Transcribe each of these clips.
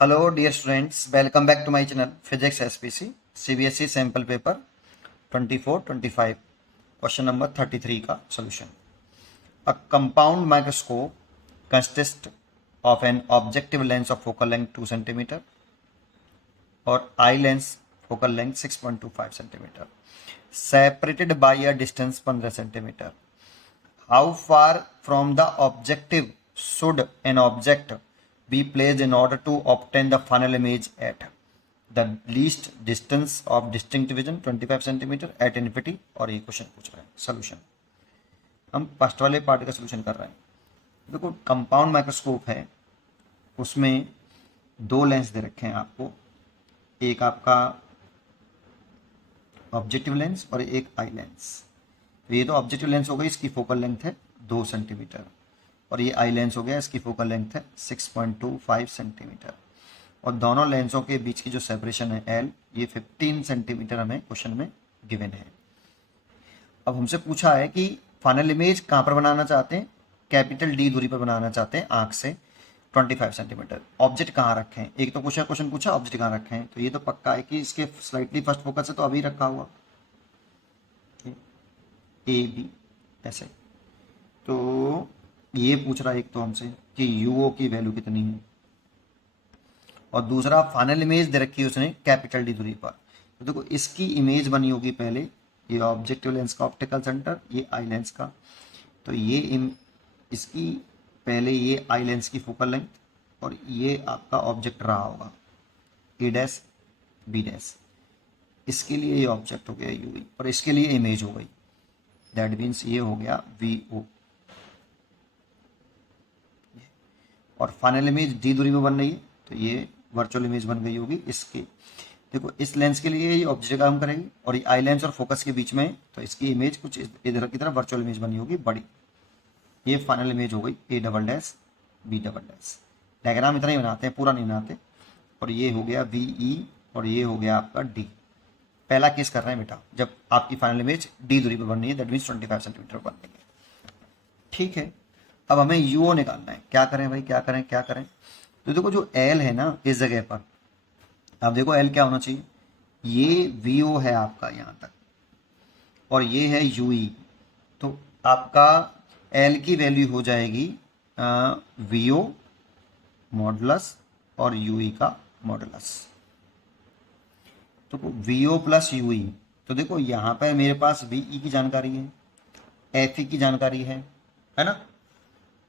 Hello dear students, welcome back to my channel Physics SPC CBSE sample paper 24-25 question number 33 का solution. A compound microscope consists of an objective lens of focal length 2 cm or eye lens focal length 6.25 cm separated by a distance 15 cm. How far from the objective should an object be placed in order to obtain the final image at the least distance of distinct vision 25 centimetre at infinity? और ये question पूछ रहे हैं solution. हम first वाले part का solution कर रहे हैं. देखो कंपाउंड माइक्रोस्कोप है, उसमें दो लेंस दे रखे हैं आपको, एक आपका ऑब्जेक्टिव लेंस और एक आई लेंस. तो ये तो ऑब्जेक्टिव लेंस हो गई, इसकी फोकल लेंथ है 2 सेंटीमीटर और ये आई लेंस हो गया, इसकी फोकल लेंथ है 6.25 सेंटीमीटर और दोनों लेंसों के बीच की जो सेपरेशन है एल, ये 15 सेंटीमीटर हमें क्वेश्चन में गिवन है. अब हमसे पूछा है कि फाइनल इमेज कहाँ पर बनाना चाहते हैं, कैपिटल डी दूरी पर बनाना चाहते हैं आंख से 25 सेंटीमीटर. ऑब्जेक्ट कहाँ रखे हैं, एक तो क्वेश्चन पूछा ऑब्जेक्ट कहाँ रखे हैं, तो ये तो पक्का है कि इसके स्लाइटली फर्स्ट फोकस है तो अभी रखा हुआ ए बी ऐसे. तो ये पूछ रहा है एक तो हमसे कि यूओ की वैल्यू कितनी है और दूसरा फाइनल इमेज दे रखी है उसने कैपिटल डी दूरी पर. तो देखो इसकी इमेज बनी होगी पहले, ये ऑब्जेक्टिव लेंस का ऑप्टिकल सेंटर, ये आई लेंस का. तो ये इसकी पहले ये आई लेंस की फोकल लेंथ और ये आपका ऑब्जेक्ट रहा होगा ए डैश बी डैश. इसके लिए ये ऑब्जेक्ट हो गया यू और इसके लिए इमेज हो गई, दैट मीन्स ये हो गया वी ओ. और फाइनल इमेज डी दूरी में बन रही है तो ये वर्चुअल इमेज बन गई होगी इसकी. देखो इस लेंस के लिए ये ऑब्जेक्ट काम करेगी और ये आई लेंस और फोकस के बीच में, तो इसकी इमेज कुछ इधर की तरफ वर्चुअल इमेज बनी होगी बड़ी. ये फाइनल इमेज हो गई A double dash B double dash. Diagram इतना ही बनाते हैं, पूरा नहीं बनाते. और ये हो गया वी ई और ये हो गया आपका डी. पहला केस कर रहे हैं बेटा, जब आपकी फाइनल इमेज डी दूरी पर बन रही है, दैट मीन्स 25 सेंटीमीटर बन रही है. ठीक है, अब हमें यूओ निकालना है. क्या करें भाई, क्या करें. तो देखो जो एल है ना इस जगह पर, अब देखो एल क्या होना चाहिए, ये वी ओ है आपका यहाँ तक और ये है यू ई. तो आपका एल की वैल्यू हो जाएगी वी ओ मॉडुलस और यू ई का मॉडुलस. तो V O plus U E, तो देखो यहाँ पर मेरे पास वी ई की जानकारी है, एफ ई की जानकारी है ना,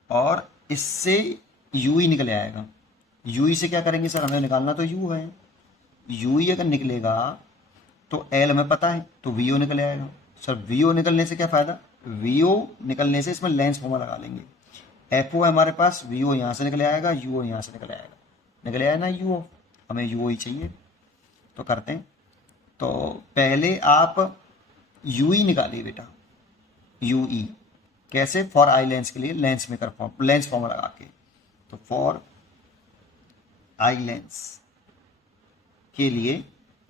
और इससे यू ही निकल आएगा. यू ही से क्या करेंगे सर, हमें निकालना तो यू है. यू ही अगर निकलेगा तो एल हमें पता है तो वी ओ निकल आएगा. सर वी ओ निकलने से क्या फ़ायदा, वी ओ निकलने से इसमें लेंस फॉर्मूला लगा लेंगे. एफ ओ है हमारे पास, वी ओ यहाँ से निकल आएगा, यू ओ यहाँ से निकल आएगा. निकल आया ना यू ओ, हमें यू ओ ही चाहिए. तो करते हैं, तो पहले आप यू ई निकालिए बेटा. यू ई कैसे, फॉर आई लेंस के लिए lens maker form, lens formula लगा के. तो फॉर आई लेंस के लिए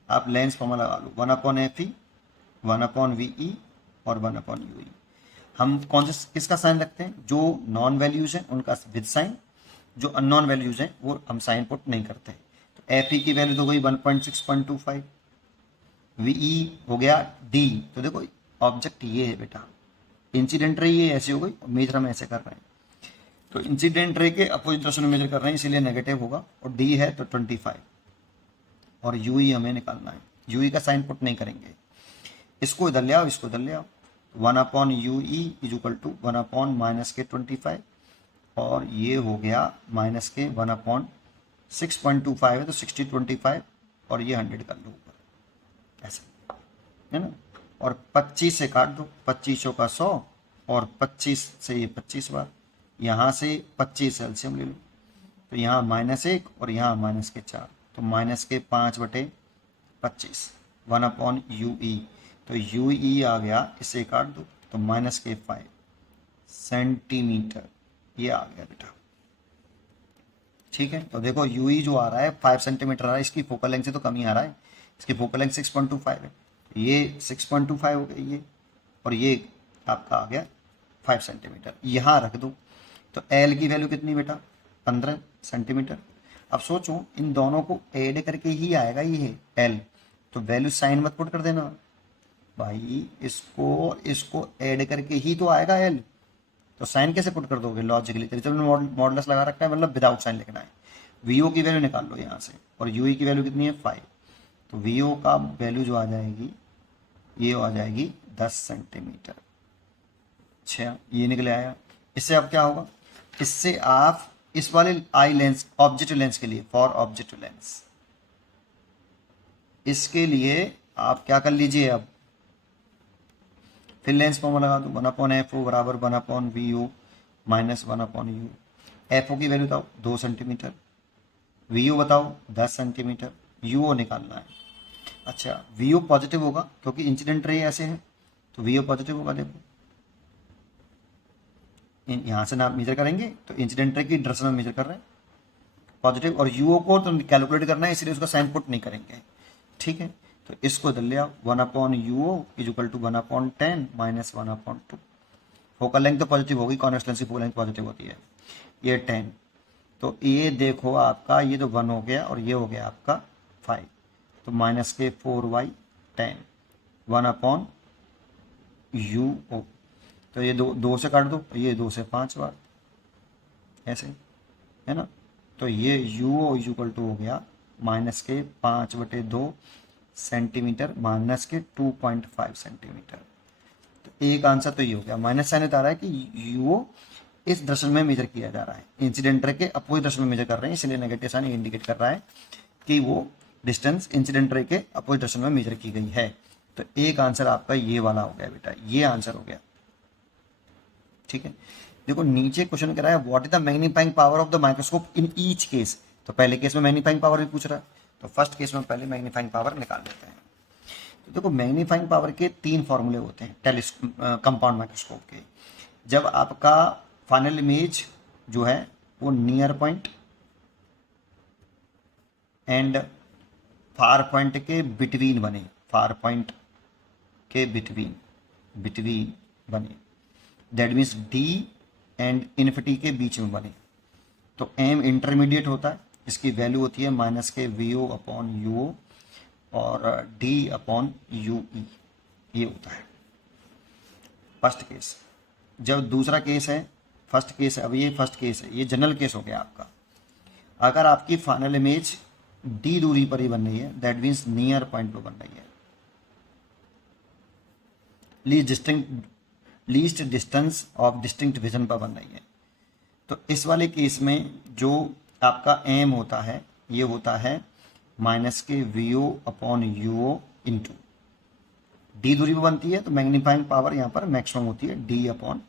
आप लेंस फॉर्मूला लगा लो, 1/Fe 1/VE और 1/UE. हम कौन से किसका साइन रखते हैं, जो नॉन वैल्यूज हैं उनका विद साइन, जो अननॉन वैल्यूज हैं वो हम साइन पुट नहीं करते. तो Fe की वैल्यू तो गई 1.625, VE हो गया D. तो देखो ऑब्जेक्ट ये है बेटा, इंसिडेंट रे ये ऐसे हो गई, मेजर हम ऐसे कर रहे हैं. तो इंसिडेंट रे के अपोजिट डायरेक्शन में मेजर कर रहे हैं इसीलिए नेगेटिव होगा. और डी है तो 25 और यू ई हमें निकालना है. यू ई का साइन पुट नहीं करेंगे, इसको इधर ले आओ, इसको इधर ले आओ. 1/UE इज इक्वल टू 1/-25 और ये हो गया माइनस के 1/6.25 है तो 60/25 और ये 100 कर लो ऊपर ऐसे, है ना. और 25 से काट दो, 25 का 100 और 25 से ये 25 बार, यहाँ से 25 एलसीएम ले लो. तो यहाँ -1 और यहाँ -4, तो -5/25 1/UE. तो UE आ गया, इसे काट दो तो -5 सेंटीमीटर ये आ गया बेटा. ठीक है, तो देखो UE जो आ रहा है 5 सेंटीमीटर आ रहा है, इसकी फोकल लेंथ से तो कम ही आ रहा है, इसकी फोकल लेंथ 6.25 है. ये 6.25 हो गया ये, और ये आपका आ गया 5 सेंटीमीटर. यहाँ रख दो. तो एल की वैल्यू कितनी बेटा, 15 सेंटीमीटर. अब सोचो इन दोनों को ऐड करके ही आएगा ये एल, तो वैल्यू साइन मत पुट कर देना भाई, इसको ऐड करके ही तो आएगा एल, तो साइन कैसे पुट कर दोगे लॉजिकली, तो मॉडुलस लगा रखा है मतलब विदाउट साइन लिखना है। वीओ की वैल्यू निकाल लो यहाँ से, और यूई की वैल्यू कितनी है 5, तो वीओ का वैल्यू जो आ जाएगी ये आ जाएगी 10 सेंटीमीटर। अच्छा ये निकले आया। इससे अब क्या होगा, इससे आप इस वाले आई लेंस ऑब्जेक्टिव लेंस के लिए, फॉर ऑब्जेक्टिव लेंस, इसके लिए आप क्या कर लीजिए, अब फिर लेंस फॉर्मूला लगा दो, 1/FO बराबर 1/VO माइनस 1/U। FO की वैल्यू बताओ 2 सेंटीमीटर, VO बताओ 10 सेंटीमीटर, UO निकालना है। अच्छा VO पॉजिटिव होगा क्योंकि इंसिडेंट रे ऐसे है, तो VO पॉजिटिव होगा। देखो यहाँ से ना मेजर करेंगे तो इंसिडेंट रे की डायरेक्शन में मेजर कर रहे हैं पॉजिटिव, और UO को तो कैलकुलेट करना है इसलिए उसका साइन पुट नहीं करेंगे, ठीक है। तो इसको इधर ले आओ, 1/UO is equal to 1/10 minus 1/2। Focal length तो पॉजिटिव होगी, कॉन्वेक्स लेंस की फोकल लेंथ पॉजिटिव होती है। ये 10, तो ये देखो आपका ये तो 1 हो गया और ये हो गया आपका 5, तो माइनस के 4/10 1/UO, तो ये दो से काट दो, ये 2 से 5 बार ऐसे है ना, तो ये UO इज इक्वल टू हो गया माइनस के 5/2 सेंटीमीटर माइनस के 2.5 सेंटीमीटर। तो एक आंसर तो ये हो गया। माइनस साइन बता रहा है कि UO इस दर्शन में मेजर किया जा रहा है, इंसिडेंट रे के अपोजिट दर्शन में मेजर कर रहे हैं, इसलिए नेगेटिव साइन इंडिकेट कर रहा है कि वो डिस्टेंस इंसिडेंट रे के अपोजिट दर्शन में मेजर की गई है। तो एक आंसर आपका ये वाला हो गया बेटा, ये आंसर हो गया, ठीक है। देखो नीचे क्वेश्चन कह रहा है what is the magnifying power of the microscope in each case, तो पहले केस में मैग्नीफाइंग पावर भी पूछ रहा है, तो फर्स्ट केस में पहले मैग्नीफाइंग पावर निकाल लेते हैं। तो देखो मैग्नीफाइंग पावर के 3 फॉर्मूले होते हैं कंपाउंड माइक्रोस्कोप के। जब आपका फाइनल इमेज जो है वो near point and far point के बिटवीन बने, फार पॉइंट के बिटवीन बने, that means D and infinity के बीच में बने, तो M इंटरमीडिएट होता है, इसकी वैल्यू होती है माइनस के VO/UO और D/UE, ये होता है फर्स्ट केस। जब दूसरा केस है, फर्स्ट केस है, अब ये फर्स्ट केस है, ये जनरल केस हो गया आपका। अगर आपकी फाइनल इमेज D दूरी पर ही बन रही है, दैट मीन्स नियर पॉइंट पर बन रही है, least distance of distinct vision पर बन रही है, तो इस वाले केस में जो आपका M होता है ये होता है माइनस के VO/UO इंटू D दूरी पर बनती है, तो मैग्नीफाइंग पावर यहाँ पर मैक्सिमम होती है D/FE,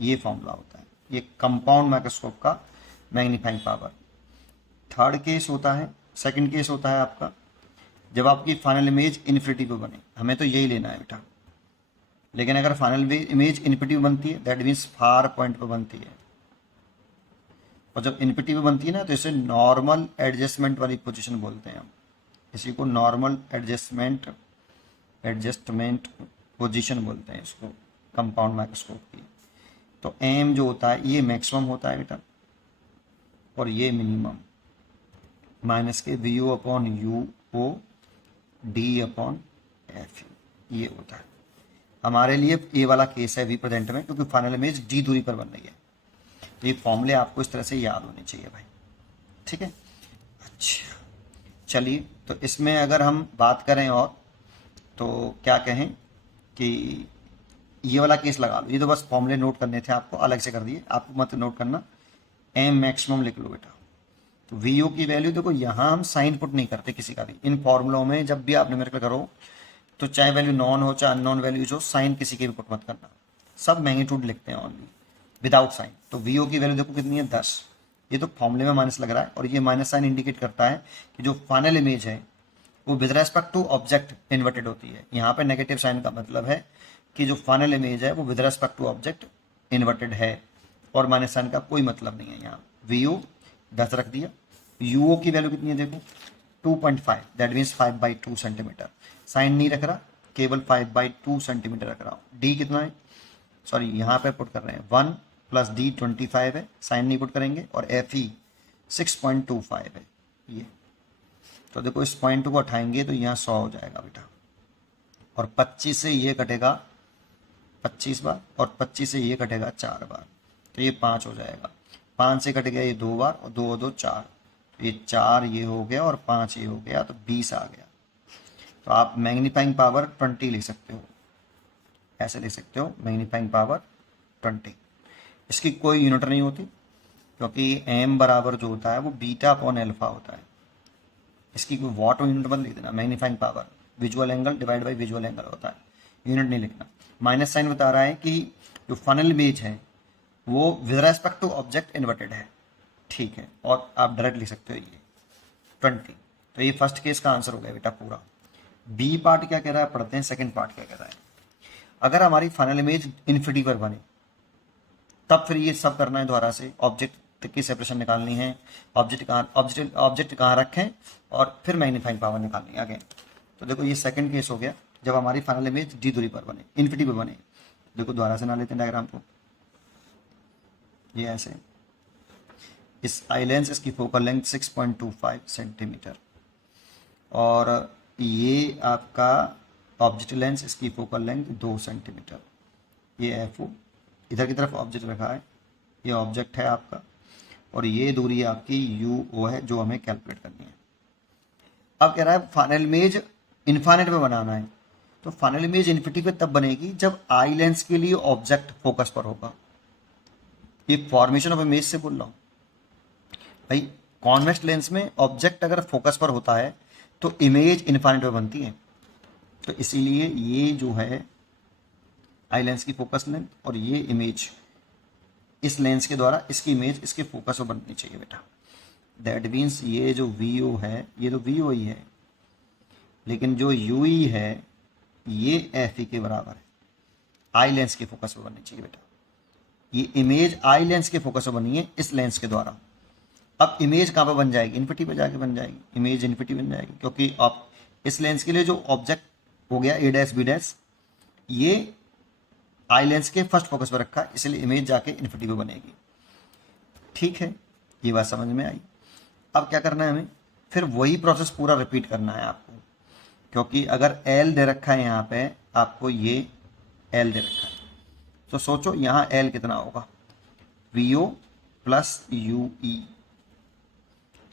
ये फॉर्मूला होता है, ये कंपाउंड माइक्रोस्कोप का मैग्नीफाइंग पावर। थर्ड केस होता है, सेकंड केस होता है आपका जब आपकी फाइनल इमेज इन्फिनिटी पे बने, हमें तो यही लेना है बेटा, लेकिन अगर फाइनल इमेज इन्फिनिटी पे बनती है दैट मीन्स फार पॉइंट पे बनती है, और जब इन्फिनिटी पे बनती है ना तो इसे नॉर्मल एडजस्टमेंट वाली पोजीशन बोलते हैं हम, इसी को नॉर्मल एडजस्टमेंट पोजीशन बोलते हैं इसको कंपाउंड माइक्रोस्कोप की। तो M जो होता है ये मैक्सिमम होता है बेटा, और ये मिनिमम, माइनस के VO/UO D/FE, ये होता है। हमारे लिए ये वाला केस है अभी प्रेजेंट में, क्योंकि फाइनल इमेज D दूरी पर बन रही है, तो ये फॉर्मूले आपको इस तरह से याद होने चाहिए भाई, ठीक है। अच्छा चलिए, तो इसमें अगर हम बात करें और तो क्या कहें कि ये वाला केस लगा लो, ये तो बस फॉर्मूले नोट करने थे आपको, अलग से कर दिए, आपको मत नोट करना। M मैक्सिमम लिख लो बेटा, तो VO की वैल्यू देखो, यहाँ हम साइन पुट नहीं करते किसी का भी, इन फॉर्मूलों में जब भी आप न्यूमेरिकल करो तो चाहे वैल्यू नॉन हो चाहे अननोन वैल्यूज हो, साइन किसी के भी पुट मत करना, सब मैग्नीट्यूड लिखते हैं ओनली विदाउट साइन। तो VO की वैल्यू देखो कितनी है 10, ये तो फॉर्मूले में माइनस लग रहा है, और ये माइनस साइन इंडिकेट करता है कि जो फाइनल इमेज है वो with respect to object inverted होती है। यहाँ पे नेगेटिव साइन का मतलब है कि जो फाइनल इमेज है वो with respect to object inverted है, और माइनस साइन का कोई मतलब नहीं है यहाँ। VO 10 रख दिया, UO की वैल्यू कितनी है देखो 2.5, दैट मीन्स 5/2 सेंटीमीटर, साइन नहीं रख रहा, केवल 5/2 सेंटीमीटर रख रहा हूँ। D कितना है, सॉरी यहाँ पे पुट कर रहे हैं 1 + D 25 है, साइन नहीं पुट करेंगे, और FE 6.25 है ये। तो देखो इस पॉइंट को उठाएंगे तो यहाँ 100 हो जाएगा बेटा, और 25 से ये कटेगा 25 बार, और 25 से ये कटेगा 4 बार, तो ये 5 हो जाएगा। 5 से कट गया ये 2 बार, और 2 2 4, तो ये 4 ये हो गया और 5 ये हो गया, तो 20 आ गया। तो आप मैग्नीफाइंग पावर 20 लिख सकते हो, ऐसे लिख सकते हो मैग्नीफाइंग पावर 20। इसकी कोई यूनिट नहीं होती, क्योंकि एम बराबर जो होता है वो बीटा अपॉन अल्फा होता है। इसकी कोई वॉट यूनिट मत लिख देना, magnifying power visual angle divide by visual angle होता है, यूनिट नहीं लिखना। माइनस साइन बता रहा है कि जो फनल इमेज है वो with respect to object inverted है, ठीक है, और आप डायरेक्ट लिख सकते हो ये 20। तो ये फर्स्ट केस का आंसर हो गया बेटा पूरा। बी पार्ट क्या कह रहा है पढ़ते हैं, सेकंड पार्ट क्या कह रहा है। अगर हमारी फाइनल इमेज इन्फिनिटी पर बने तब फिर ये सब करना है दोबारा से, ऑब्जेक्ट की सेपरेशन निकालनी है, ऑब्जेक्ट कहाँ रखें, और फिर मैग्नीफाइंग पावर निकालनी है अगेन। तो देखो ये सेकंड केस हो गया जब हमारी फाइनल इमेज डी दूरी पर बने, इन्फिनिटी पर बने। देखो दोबारा से ना लेते हैं डायग्राम को, ये ऐसे, इस आई लेंस इसकी फोकल लेंथ 6.25 सेंटीमीटर, और ये आपका ऑब्जेक्ट लेंस इसकी फोकल लेंथ 2 सेंटीमीटर। ये एफ ओ इधर की तरफ ऑब्जेक्ट रखा है, ये ऑब्जेक्ट है आपका, और ये दूरी आपकी यू ओ है जो हमें कैलकुलेट करनी है। अब कह रहा है फाइनल इमेज इनफाइनाइट में बनाना है, तो फाइनल इमेज इन्फिनिटी पे तब बनेगी जब आई लेंस के लिए ऑब्जेक्ट फोकस पर होगा। ये फॉर्मेशन ऑफ इमेज से बोल रहा हूँ भाई। कॉन्वेक्स लेंस में ऑब्जेक्ट अगर फोकस पर होता है तो इमेज इनफाइनाइट में बनती है, तो इसीलिए ये जो है आई लेंस की फोकस लेंथ, और ये इमेज इस लेंस के द्वारा इसकी इमेज इसके फोकस में बननी चाहिए बेटा। दैट मीन्स ये जो वी ओ है ये तो वी ओ ही है, लेकिन जो यू ई है ये एफ ई के बराबर है, आई लेंस के फोकस में बननी चाहिए बेटा। ये इमेज आई लेंस के फोकस में बनी है इस लेंस के द्वारा। अब इमेज कहाँ पर बन जाएगी, इन्फिनिटी पे जाके बन जाएगी, इमेज इन्फिनिटी बन जाएगी, क्योंकि आप इस लेंस के लिए जो ऑब्जेक्ट हो गया ए डैश बी डैश ये आई लेंस के फर्स्ट फोकस पर रखा है, इसलिए इमेज जाके इन्फिनिटी पे बनेगी। ठीक है, ये बात समझ में आई। अब क्या करना है हमें, फिर वही प्रोसेस पूरा रिपीट करना है आपको, क्योंकि अगर एल दे रखा है यहाँ पे आपको, ये एल दे रखा है, तो सोचो यहाँ एल कितना होगा, V O plus U E.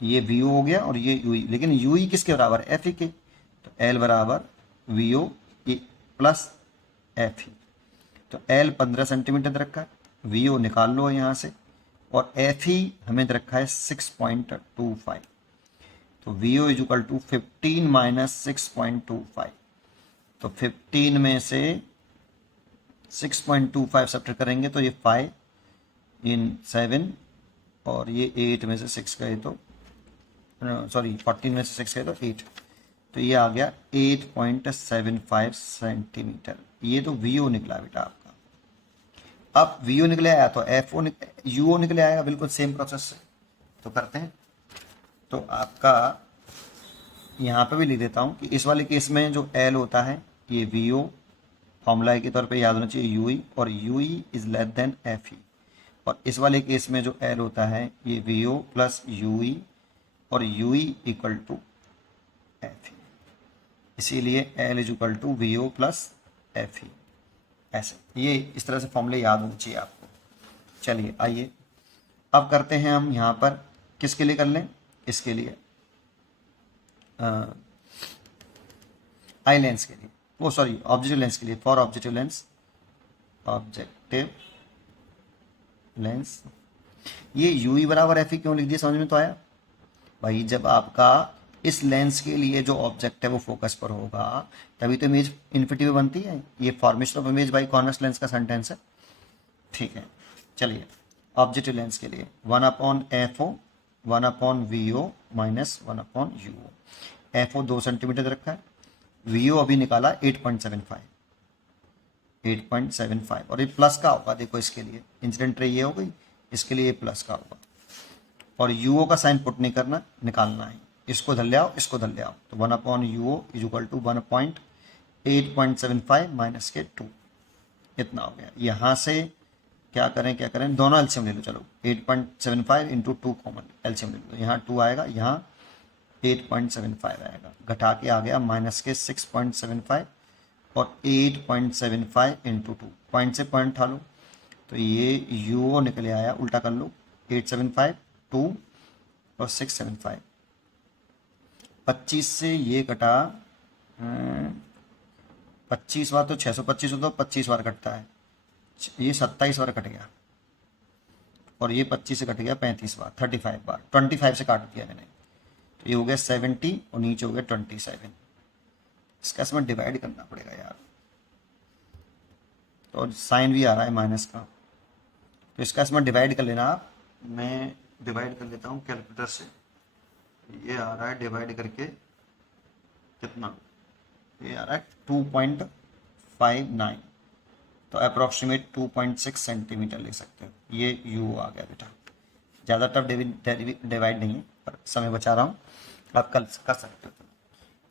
ये वी ओ हो गया और ये यू ई, लेकिन यू ई किसके बराबर है, एफ ई के, तो एल बराबर V O plus F E. तो एल 15 सेंटीमीटर रखा है, वी ओ निकाल लो यहाँ से, और एफ ई हमें रखा है 6.25। तो V O equal to 15 minus 6.25, तो 15 में से 6.25 सब्ट्रैक्ट करेंगे तो ये 5 इन 7, और ये 8 में से 6 गए तो सॉरी 14 में से 6 गए तो 8, तो ये आ गया 8.75 सेंटीमीटर। ये तो वी ओ निकला बेटा आपका। अब वी ओ निकले आया तो एफ ओ यू ओ निकले आएगा, बिल्कुल सेम प्रोसेस से। तो करते हैं, तो आपका यहाँ पे भी लिख देता हूँ कि इस वाले केस में जो एल होता है ये वी ओ फॉर्मूला के तौर पे याद होना चाहिए यू ई, और U E is less than F E. और इस वाले केस में जो एल होता है ये V O plus U E, और U E equal to F E, इसीलिए L is equal to V O plus F E. ऐसे ये इस तरह से फॉर्मूले याद होने चाहिए आपको। चलिए आइए अब करते हैं हम यहाँ पर, किसके लिए कर लें, इसके लिए आई लेंस के लिए, वो सॉरी ऑब्जेक्टिव लेंस के लिए, for objective lens, objective lens. ये यू ई बराबर एफ ई क्यों लिख दिया, समझ में तो आया भाई। जब आपका इस लेंस के लिए जो ऑब्जेक्ट है वो फोकस पर होगा तभी तो इमेज इन्फिनिटी में बनती है। ये formation of image by convex lens का सेंटेंस है। ठीक है, चलिए ऑब्जेक्टिव लेंस के लिए 1/FO 1/VO minus 1/UO। FO 2 centimetre रखा है, VO अभी निकाला 8.75, और ये प्लस का होगा। देखो इसके लिए इंसिडेंट रे ये हो गई, इसके लिए प्लस का होगा, और UO का साइन पुट नहीं करना, निकालना है। इसको धर ले आओ, इसको धर ले आओ, तो 1/UO is equal to 1.8.75 minus के 2, इतना हो गया। यहाँ से क्या करें, दोनों एलसीएम ले लो। चलो 8.75 इंटू 2 कॉमन एलसीएम ले लो, यहाँ 2 आएगा, यहाँ 8.75 आएगा, घटा के आ गया माइनस के 6.75 और 8.75 इंटू 2, पॉइंट से पॉइंट उठा लो तो ये यू निकले आया, उल्टा कर लो 875 2 और 675, 25 से ये कटा 25 बार तो 625 होता है, 25 बार कटता है, ये 27 बार कट गया और ये 25 से कट गया 35 बार, 35 बार, 25 से काट दिया मैंने, तो ये हो गया 70 और नीचे हो गया 27। इसका इसमें डिवाइड करना पड़ेगा यार, तो साइन भी आ रहा है माइनस का, तो इसका इसमें डिवाइड कर लेना आप। मैं डिवाइड कर लेता हूँ कैलकुलेटर से, ये आ रहा है डिवाइड करके कितना, ये आ रहा है 2.59, तो अप्रॉक्सीमेट 2.6 सेंटीमीटर ले सकते हो। ये यू आ गया बेटा, ज़्यादा टफ डिवाइड नहीं है पर समय बचा रहा हूँ, आप कल कर सकते हो।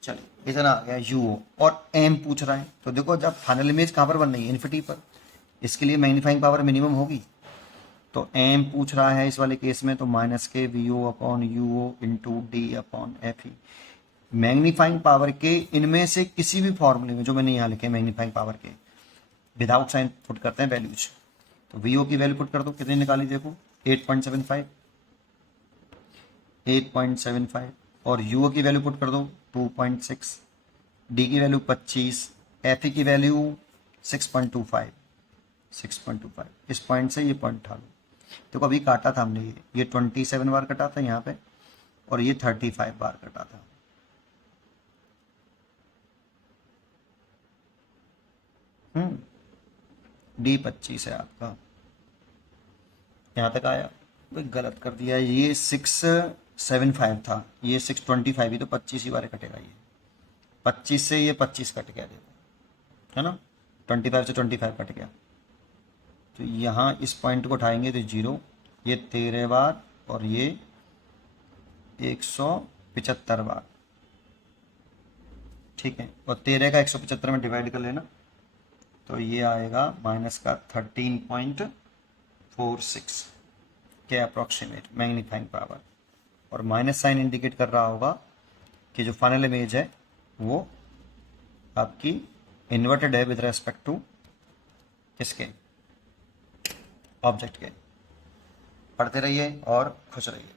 चलिए इतना आ गया यू, और एम पूछ रहा है, तो देखो जब फाइनल इमेज कहाँ पर बन रही है, इन्फिनिटी पर, इसके लिए मैग्नीफाइंग पावर मिनिमम होगी, तो एम पूछ रहा है इस वाले केस में, तो माइनस के V O upon U O into D upon F E. Magnifying power के इनमें से किसी भी फॉर्मूले में जो मैंने यहाँ लिखे मैग्नीफाइंग पावर के, विदाउट साइन पुट करते हैं वैल्यूज, तो वी ओ की वैल्यू पुट कर दो, कितनी निकाली देखो 8.75 और यू ओ की वैल्यू पुट कर दो 2.6, डी की वैल्यू 25, एफ ई की वैल्यू 6.25, इस पॉइंट से ये पॉइंट उठा लो। देखो अभी काटा था हमने, ये 27 बार कटा था यहाँ पे और ये 35 बार कटा था। डी 25 है आपका, यहाँ तक आया, तो गलत कर दिया, ये 675 था, ये 625 ही, तो 25 ही बार कटेगा, ये 25 से ये 25 कट गया देखो, है ना, 25 से 25 कट गया, तो यहाँ इस पॉइंट को उठाएंगे तो 0, ये 13 बार और ये 175 बार, ठीक है, और 13 का 175 में डिवाइड कर लेना, तो ये आएगा माइनस का 13.46 के अप्रॉक्सीमेट मैग्नीफाइंग पावर, और माइनस साइन इंडिकेट कर रहा होगा कि जो फाइनल इमेज है वो आपकी इन्वर्टेड है विद रेस्पेक्ट टू किसके, ऑब्जेक्ट के। पढ़ते रहिए और खुश रहिए।